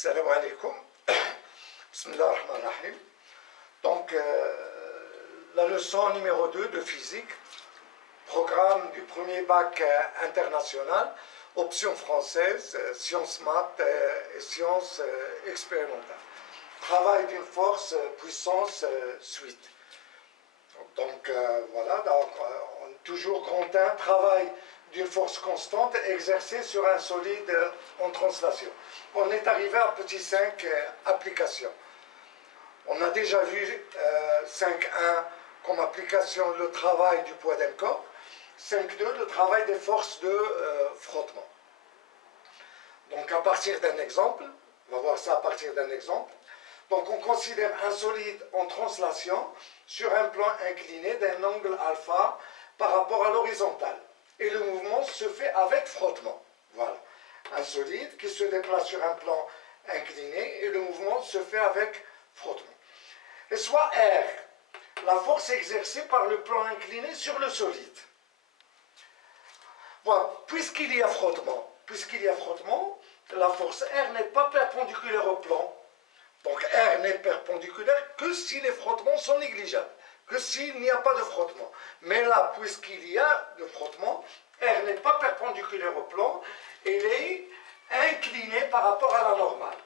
Salam alaikum. Bismillah ar-Rahman ar-Rahim. Donc, la leçon numéro 2 de physique, programme du premier bac international, option française, sciences maths et sciences expérimentales. Travail d'une force, puissance, suite. Donc, voilà, donc, toujours grand 1, travail d'une force constante exercée sur un solide en translation. On est arrivé à petit 5, application. On a déjà vu 5.1 comme application le travail du poids d'un corps, 5.2 le travail des forces de frottement. Donc à partir d'un exemple, on va voir ça à partir d'un exemple. Donc on considère un solide en translation sur un plan incliné d'un angle alpha par rapport à l'horizontale. Et le mouvement se fait avec frottement. Voilà. Un solide qui se déplace sur un plan incliné et le mouvement se fait avec frottement. Et soit R, la force exercée par le plan incliné sur le solide. Voilà. Puisqu'il y a frottement, la force R n'est pas perpendiculaire au plan. Donc R n'est perpendiculaire que si les frottements sont négligeables, que s'il n'y a pas de frottement. Mais là, puisqu'il y a de frottement, R n'est pas perpendiculaire au plan, elle est inclinée par rapport à la normale.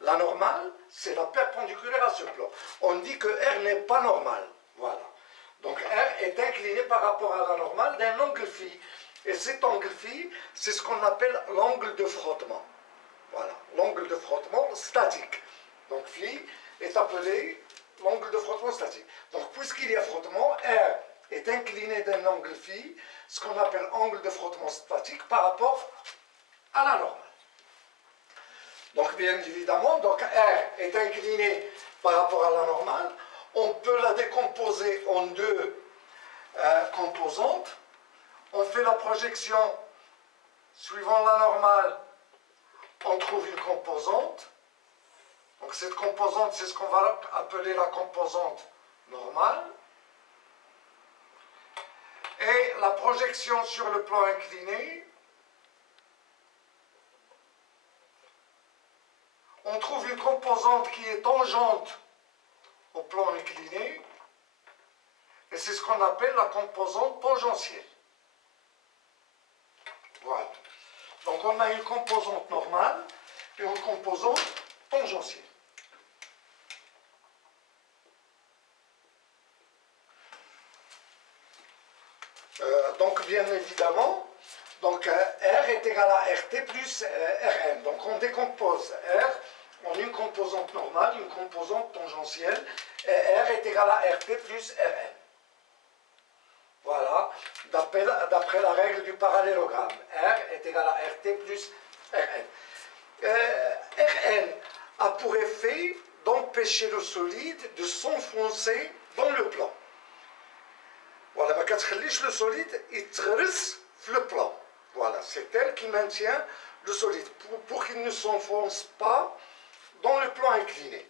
La normale, c'est la perpendiculaire à ce plan. On dit que R n'est pas normal. Voilà. Donc R est incliné par rapport à la normale d'un angle phi. Et cet angle phi, c'est ce qu'on appelle l'angle de frottement. Voilà, l'angle de frottement statique. Donc phi est appelé l'angle de frottement statique. Donc puisqu'il y a frottement, R est incliné d'un angle phi, ce qu'on appelle angle de frottement statique par rapport à la normale. Donc bien évidemment, donc R est incliné par rapport à la normale. On peut la décomposer en deux composantes. On fait la projection suivant la normale, on trouve une composante. Donc cette composante, c'est ce qu'on va appeler la composante normale. Et la projection sur le plan incliné, on trouve une composante qui est tangente au plan incliné. Et c'est ce qu'on appelle la composante tangentielle. Voilà. Donc on a une composante normale et une composante tangentielle. Donc bien évidemment, donc, R est égal à RT plus Rn. Donc on décompose R en une composante normale, une composante tangentielle, et R est égal à RT plus Rn. Voilà, d'après la règle du parallélogramme. R est égal à RT plus Rn. Rn a pour effet d'empêcher le solide de s'enfoncer dans le plan. Voilà, ما كتخليش le solide يتغرس في le plan. Voilà, c'est elle qui maintient le solide pour qu'il ne s'enfonce pas dans le plan incliné.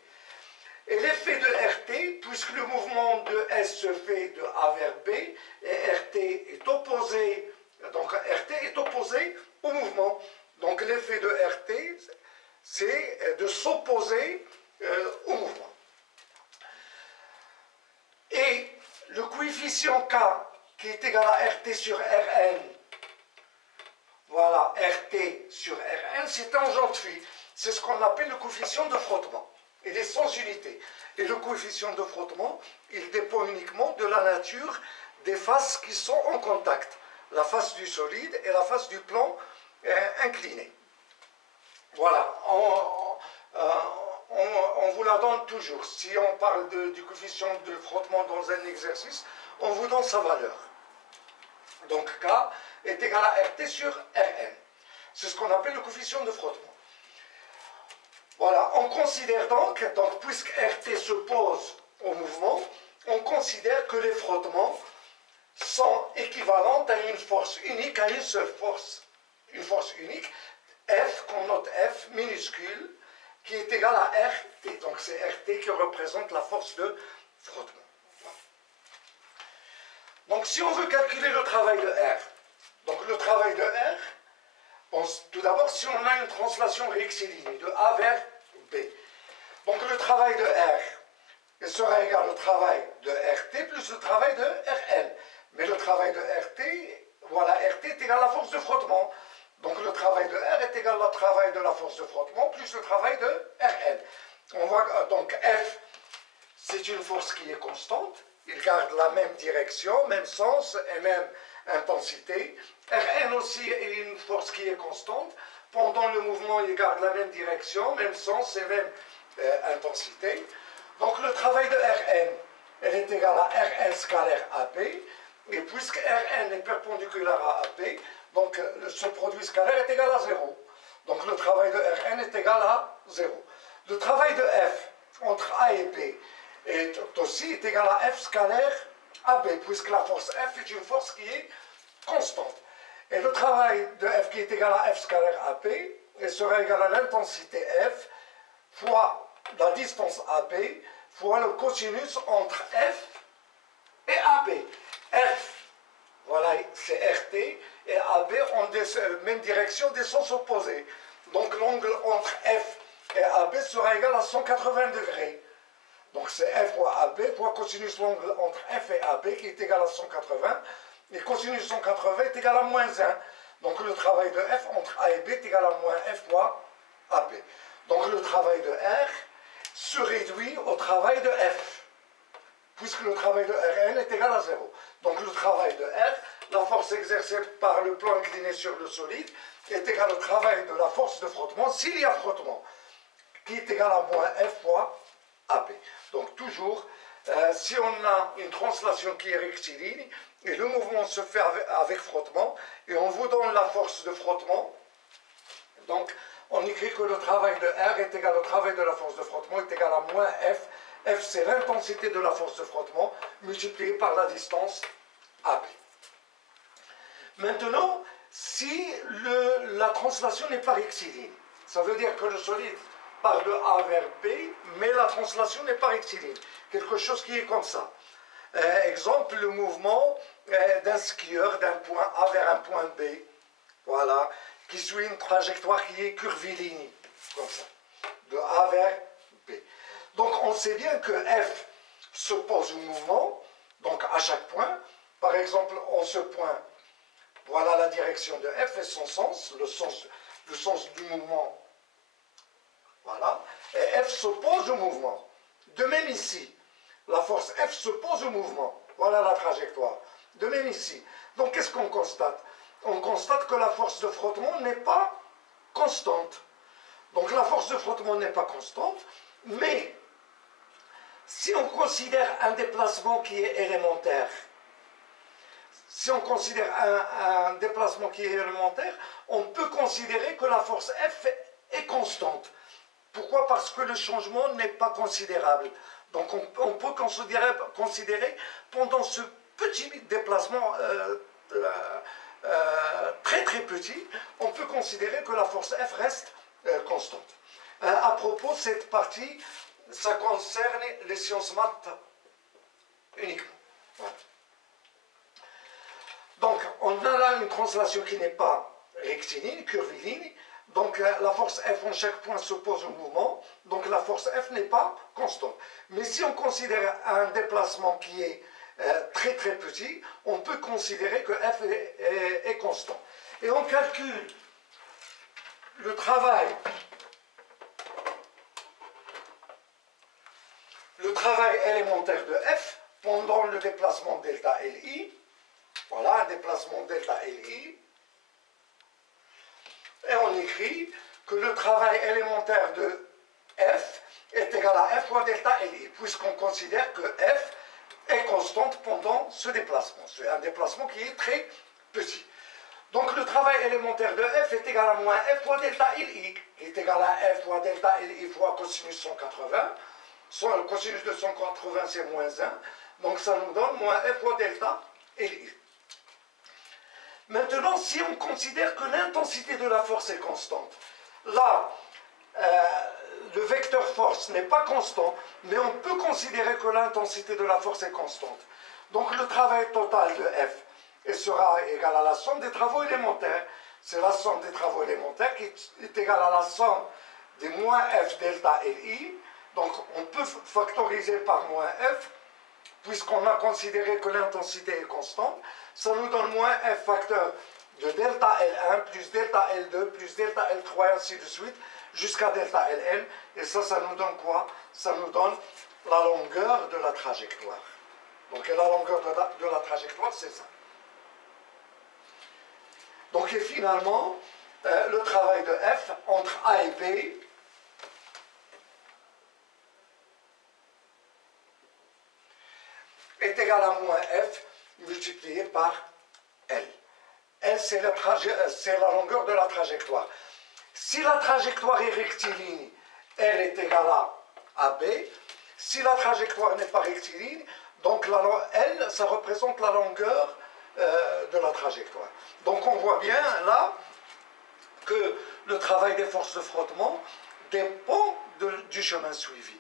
Et l'effet de RT, puisque le mouvement de S se fait de A vers B, et RT est opposé, donc RT est opposé au mouvement. Donc l'effet de RT, c'est de s'opposer au mouvement. Et le coefficient K, qui est égal à RT sur Rn, voilà, RT sur Rn, c'est tangente phi. C'est ce qu'on appelle le coefficient de frottement. Il est sans unité. Et le coefficient de frottement, il dépend uniquement de la nature des faces qui sont en contact. La face du solide et la face du plan incliné. Voilà, on vous la donne toujours. Si on parle du coefficient de frottement dans un exercice, on vous donne sa valeur. Donc K est égal à RT sur Rn. C'est ce qu'on appelle le coefficient de frottement. Voilà, on considère donc puisque RT se pose au mouvement, on considère que les frottements sont équivalents à une force unique, à une seule force. Une force unique, F, qu'on note F minuscule, qui est égale à RT. Donc c'est RT qui représente la force de frottement. Voilà. Donc si on veut calculer le travail de R, donc le travail de R, bon, tout d'abord, si on a une translation rectiligne de A vers B, donc le travail de R sera égal au travail de RT plus le travail de RL. Mais le travail de RT, voilà, RT est égal à la force de frottement. Donc le travail de R est égal au travail de la force de frottement plus le travail de RL. On voit donc F, c'est une force qui est constante. Il garde la même direction, même sens et même intensité. Rn aussi est une force qui est constante. Pendant le mouvement, il garde la même direction, même sens et même intensité. Donc le travail de Rn, elle est égal à Rn scalaire AP. Et puisque Rn est perpendiculaire à AP, donc ce produit scalaire est égal à 0. Donc le travail de Rn est égal à 0. Le travail de F entre A et B est aussi égal à F scalaire AB, puisque la force F est une force qui est constante. Et le travail de F qui est égal à F scalaire AP sera égal à l'intensité F fois la distance AB fois le cosinus entre F et AB. F, voilà, c'est RT, et AB ont des mêmes directions, des sens opposés. Donc l'angle entre F et AB sera égal à 180 degrés. Donc c'est F fois AB fois cosinus l'angle entre F et AB qui est égal à 180. Et cosinus 180 est égal à moins 1. Donc le travail de F entre A et B est égal à moins F fois AB. Donc le travail de R se réduit au travail de F, puisque le travail de Rn est égal à 0. Donc le travail de R, la force exercée par le plan incliné sur le solide, est égal au travail de la force de frottement, s'il y a frottement, qui est égal à moins F fois AB. Donc toujours, si on a une translation qui est rectiligne, et le mouvement se fait avec frottement, et on vous donne la force de frottement, donc on écrit que le travail de R est égal au travail de la force de frottement, est égal à moins F. F, c'est l'intensité de la force de frottement, multipliée par la distance AB. Maintenant, si la translation n'est pas rectiligne, ça veut dire que le solide part de A vers B, mais la translation n'est pas rectiligne. Quelque chose qui est comme ça. Exemple, le mouvement d'un skieur d'un point A vers un point B, voilà, qui suit une trajectoire qui est curviligne, comme ça, de A vers B. Donc on sait bien que F s'oppose au mouvement, donc à chaque point. Par exemple, en ce point, voilà la direction de F et son sens, le sens du mouvement. Voilà. Et F s'oppose au mouvement. De même ici, la force F s'oppose au mouvement. Voilà la trajectoire. De même ici. Donc qu'est-ce qu'on constate? On constate que la force de frottement n'est pas constante. Donc la force de frottement n'est pas constante, mais si on considère un déplacement qui est élémentaire, si on considère un déplacement qui est élémentaire, on peut considérer que la force F est constante. Pourquoi? Parce que le changement n'est pas considérable. Donc on peut considérer pendant ce petit déplacement très très petit, on peut considérer que la force F reste constante. À propos, cette partie, ça concerne les sciences maths uniquement. Voilà. Donc, on a là une translation qui n'est pas rectiligne, curviligne. Donc, la force F en chaque point s'oppose au mouvement. Donc, la force F n'est pas constante. Mais si on considère un déplacement qui est très très petit, on peut considérer que F est constant. Et on calcule le travail élémentaire de F pendant le déplacement delta Li. Voilà, un déplacement delta Li. Et on écrit que le travail élémentaire de F est égal à F fois delta Li, puisqu'on considère que F est constante pendant ce déplacement. C'est un déplacement qui est très petit. Donc le travail élémentaire de F est égal à moins F fois delta Li, qui est égal à F fois delta Li fois cosinus 180. Le cosinus de 180, c'est moins 1. Donc ça nous donne moins F fois delta Li. Maintenant, si on considère que l'intensité de la force est constante, là, le vecteur force n'est pas constant, mais on peut considérer que l'intensité de la force est constante. Donc le travail total de F sera égal à la somme des travaux élémentaires. c'est la somme des travaux élémentaires qui est égale à la somme des moins F delta LI. Donc on peut factoriser par moins F, puisqu'on a considéré que l'intensité est constante. Ça nous donne moins F facteur de delta L1 plus delta L2 plus delta L3 et ainsi de suite, jusqu'à delta Ln. Et ça nous donne quoi? Ça nous donne la longueur de la trajectoire. Donc la longueur de la trajectoire, c'est ça. Donc et finalement, le travail de F entre A et B est égal à moins F multiplié par L. L, c'est la longueur de la trajectoire. Si la trajectoire est rectiligne, L est égal à AB. Si la trajectoire n'est pas rectiligne, donc L, ça représente la longueur de la trajectoire. Donc on voit bien là que le travail des forces de frottement dépend du chemin suivi.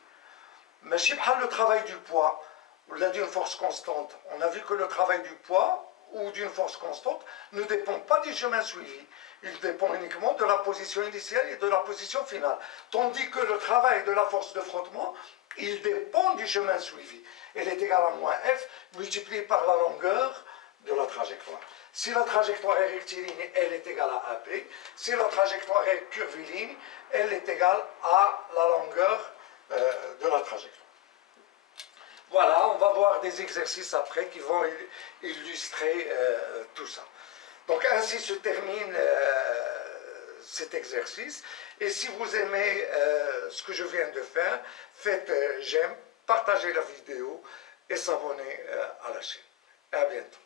Mais si le travail du poids ou d'une force constante, on a vu que le travail du poids ou d'une force constante ne dépend pas du chemin suivi. Il dépend uniquement de la position initiale et de la position finale. Tandis que le travail de la force de frottement, il dépend du chemin suivi. Elle est égale à moins F multiplié par la longueur de la trajectoire. Si la trajectoire est rectiligne, elle est égale à AB. Si la trajectoire est curviligne, elle est égale à la longueur de la trajectoire. Voilà, on va voir des exercices après qui vont illustrer tout ça. Donc ainsi se termine cet exercice. Et si vous aimez ce que je viens de faire, faites j'aime, partagez la vidéo et s'abonnez à la chaîne. À bientôt.